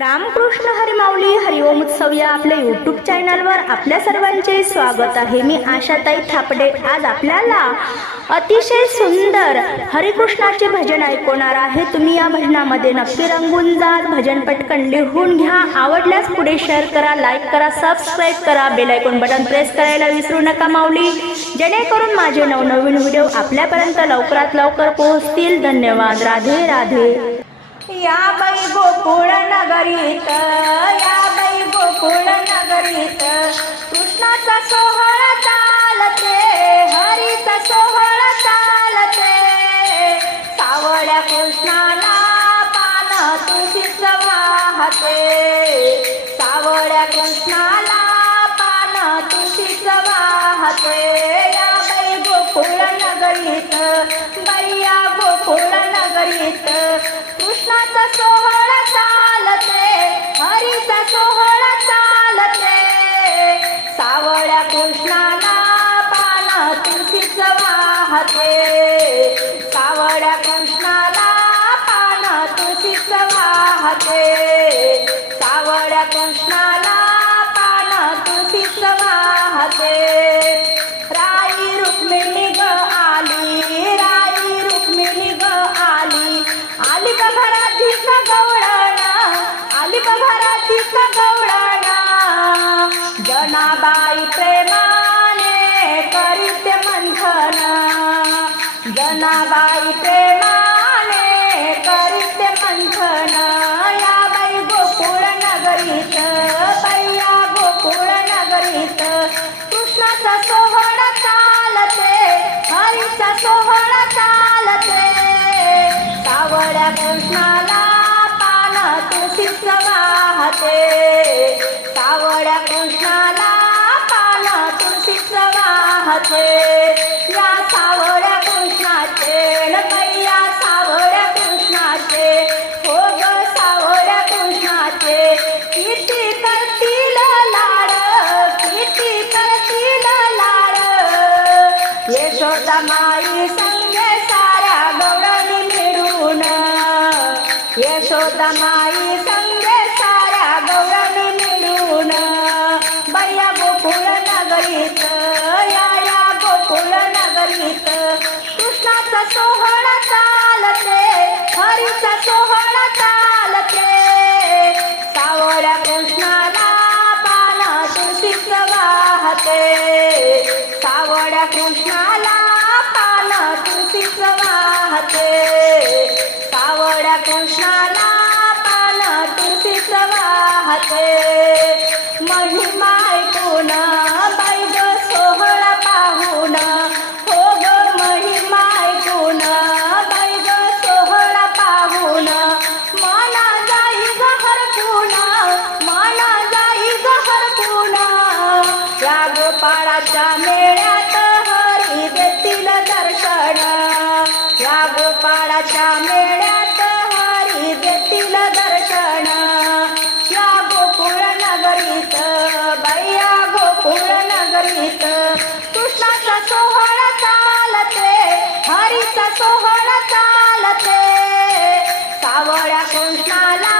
रामकृष्ण हरिमाऊली हरिओम उत्सव या आपल्या यूट्यूब चॅनलवर आपल्या सर्वांचे स्वागत आहे. मी आशाताई थापडे. आज आपल्याला अतिशय सुंदर हरिकृष्णाचे भजन ऐकवणार आहे. तुम्ही या भजनामध्ये नक्की रंगून जा भजन पटकन लिहून घ्या. आवडल्यास पुढे शेअर करा लाईक करा सबस्क्राईब करा. बेल बटन प्रेस करायला विसरू नका माऊली. जेणेकरून माझे नवनवीन व्हिडिओ आपल्यापर्यंत लवकरात लवकर पोहोचतील. धन्यवाद. राधे राधे. या बाई गोकुळ नगरीत या बाई गोकुळ नगरीत कृष्णाचा सोहळा चालते हरीचा सोहळा चालते. सावळ्या कृष्णाला पान तुझीच वाहते. सावळ्या कृष्णाला पान तुझीच वाहते. या वाहते सावळ्या कृष्णाला पान तुळशीच वाहते सावळ्या कृष्णाला पान तुळशीच वाहते राई रुक्मिणी ग आली राई रुक्मिणी ग आली. आली का घराती का गवळण आली का घराती गवळ जनाबाई प्रेमाने करीत मंथन या बाई गोकुळ नगरीत बैया गोकुळ नगरीत. कृष्णाचा सोहळ चालते हरीचा सोहळ चालते. सावळ्या कृष्णाला पान तुळशीच वाहते. सावळ्या कृष्णाला पान तुळशीच वाहते. यशोदा माई संगे साऱ्या गौडणी मिळून. यशोदा माई संगे साऱ्या गौडणी मिळून. बया गोकुळ नगरीत या या गोकुळ नगरीत. कृष्णाचा सोहळा चालते हरीचा सोहळा चालते. सावळ्या कृष्णाला पाना तुळशीच वाहते. सावळ्या कृष्णा वाहते सावळ्या कृष्णाला पान तुळशीच वाहते महिमा ऐकून बाई ग सोहळा पाहून. हो ग महिमा ऐकून बाई ग सोहळा पाहून. माना जाई ग हरपून माना जाई या गोपाळाच्या गोपाळाच्या मेळ्यात हरी देतील दर्शन. या गोकुळ नगरीत बैया गोकुळ नगरीत कृष्णाचा सोहळा चालते हरीचा सोहळा चालते. सावळ्या कृष्णाला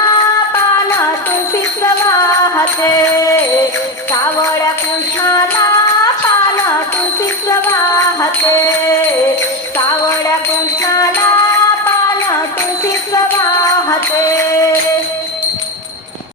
पान तुळशीच वाहते. सावळ्या कृष्णाला पान तुळशीच वाहते. सावळ्या कृष्णा पान वाहते